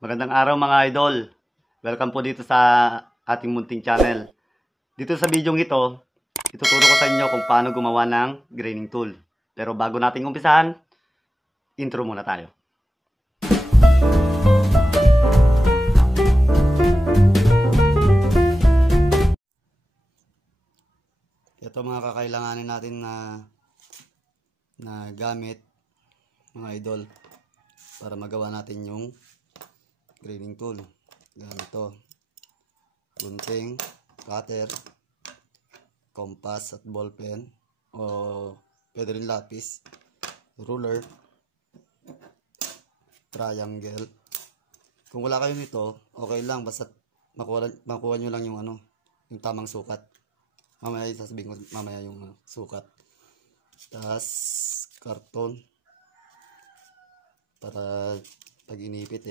Magandang araw mga idol. Welcome po dito sa ating munting channel. Dito sa video ito, ituturo ko sa inyo kung paano gumawa ng graining tool. Pero bago natin umpisahan, intro muna tayo. Ito mga kakailanganin natin na gamit mga idol para magawa natin yung graining tool. Ganito, gunting, cutter, compass at ballpen, o pwede rin lapis, ruler, triangle. Kung wala kayo nito, okay lang, basta makuha nyo lang yung yung tamang sukat. Mamaya sasabihin ko mamaya yung sukat. Tapos karton para pag inipit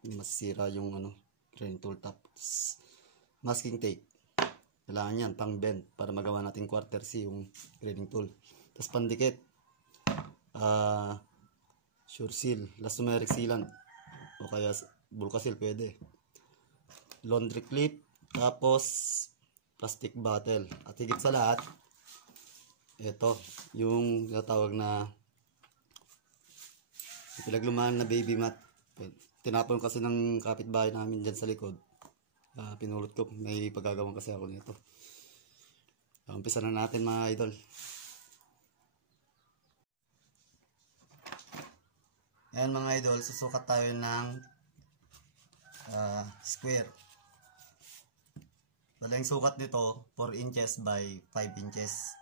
masisira yung graining tool. Tapos masking tape, kailangan yan pang bend para magawa natin quarter C yung graining tool. Tapos pandikit, sure seal, elastomeric sealant o kaya Bulkasil pwede, laundry clip, tapos plastic bottle, at higit sa lahat ito yung natawag na pinaglumaan na baby mat. Tinapon kasi ng kapitbahay namin dyan sa likod. Pinulot ko, may paggagawang kasi ako nito. Umpisa na natin mga idol. Ayan mga idol, susukat tayo ng square. Dala yung sukat nito 4 inches by 5 inches.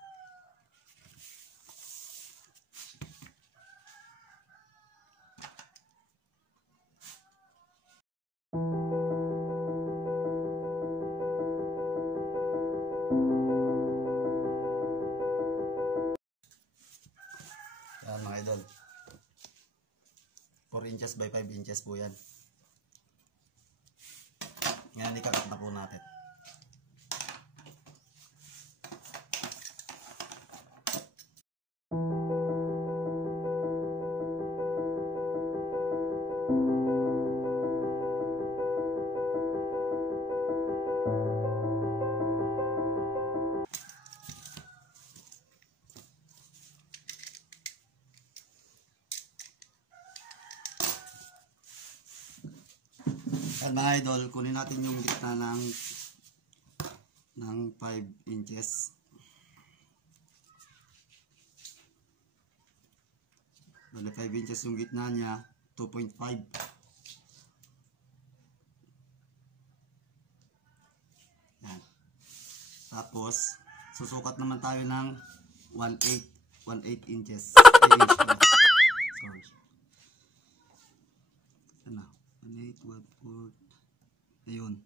Ayan mga idol, 4 inches by 5 inches po yan. Ngayon ikakat na po natin. At mga idol, kunin natin yung gitna ng 5 inches. Bale 5 inches yung gitna niya, 2.5. Yan. Tapos susukat naman tayo ng 1/8 inches. Sorry. Ano? 1/8, 1/4. Ayun.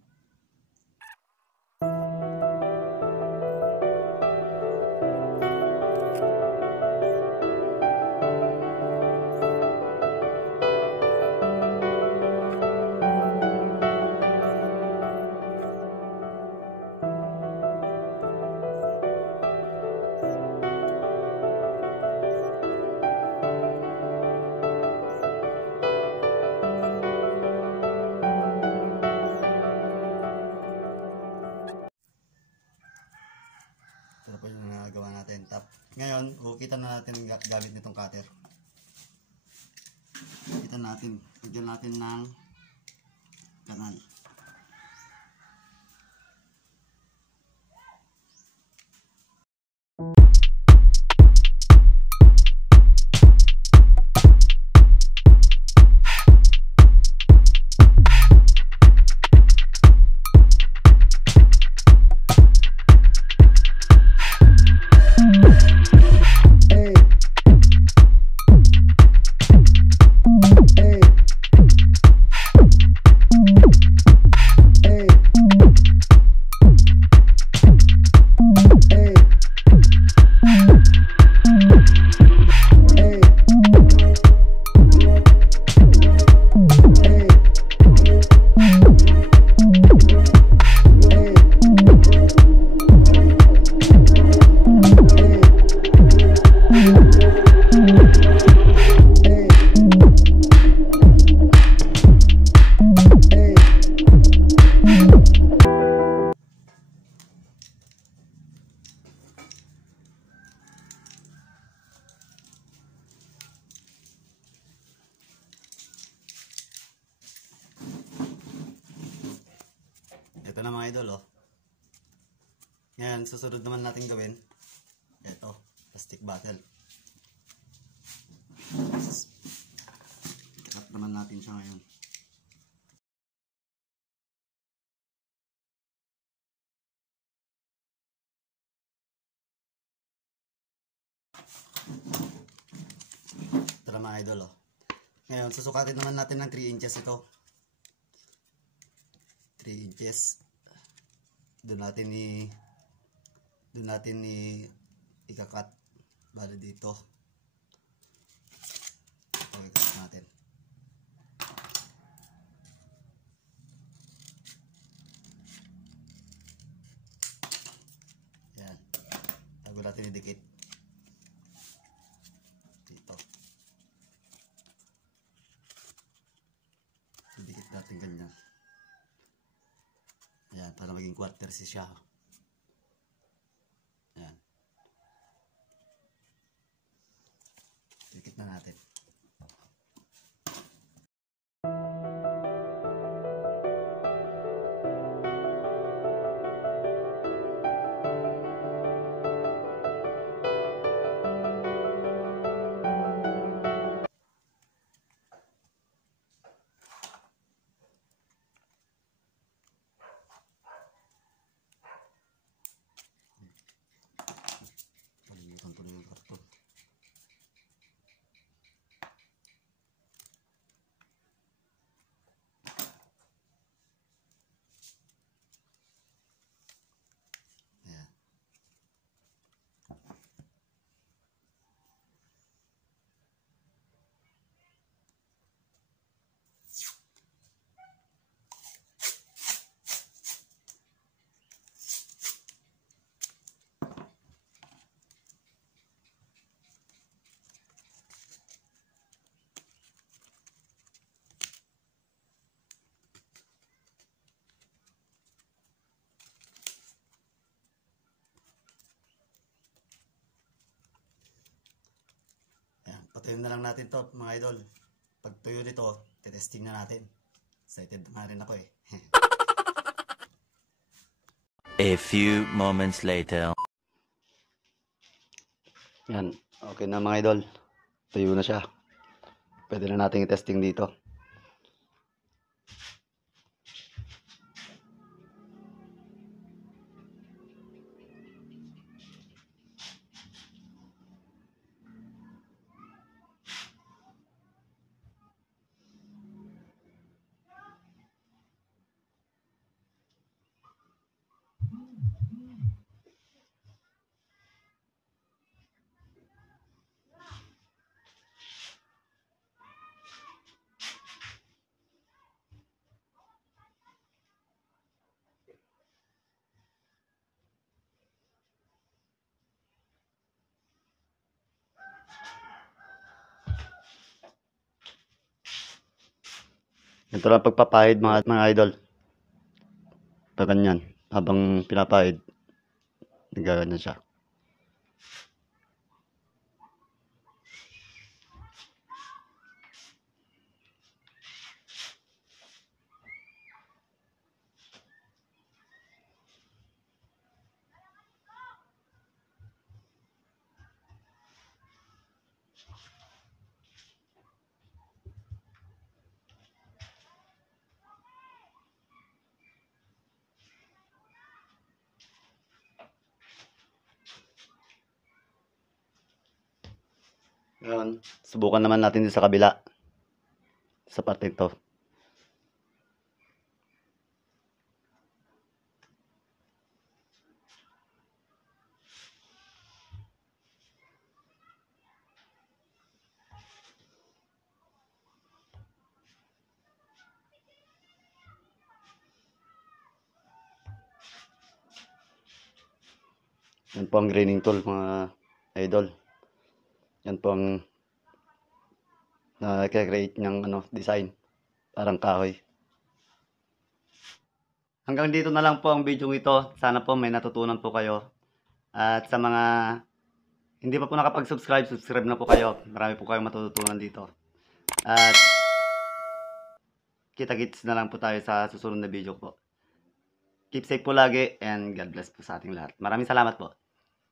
Ito po yung nagawa natin. Ngayon, kita na natin gamit nitong cutter. Kita natin. Bigyan natin ng kanal. na mga idol, oh. Ngayon, susunod naman natin gawin. Ito, plastic bottle. Cut naman natin siya ngayon. Ito na mga idol, oh. Ngayon, susukatin naman natin ng 3 inches ito. 3 inches. Doon natin ikakat. Bali dito. Okay, cut natin. Yan. Bago natin idikit. Dito. Idikit natin ganyan. Ayan, para maging quarter siya. Ayan. Dikit na natin. Palimutan ko na yung karton. Ayan. Ayan, patayin na lang natin to mga idol. Pag tuyo nito, testing na natin. Excited na rin ako eh. A few moments later. Yan, okay na mga idol. Tuyo na siya. Pwede na natin i-testing dito. Ito lang pagpapahid mga idol. Pag ganyan, habang pinapahid, nagagano siya. Ngayon, subukan naman natin din sa kabila. Sa parte ito. Yan po ang graining tool mga idol. Yan po ang na-create ng design. Parang kahoy. Hanggang dito na lang po ang video ito. Sana po may natutunan po kayo. At sa mga hindi pa po nakapag-subscribe, subscribe na po kayo. Marami po kayong matututunan dito. At kita-kits na lang po tayo sa susunod na video po. Keep safe po lagi and God bless po sa ating lahat. Maraming salamat po.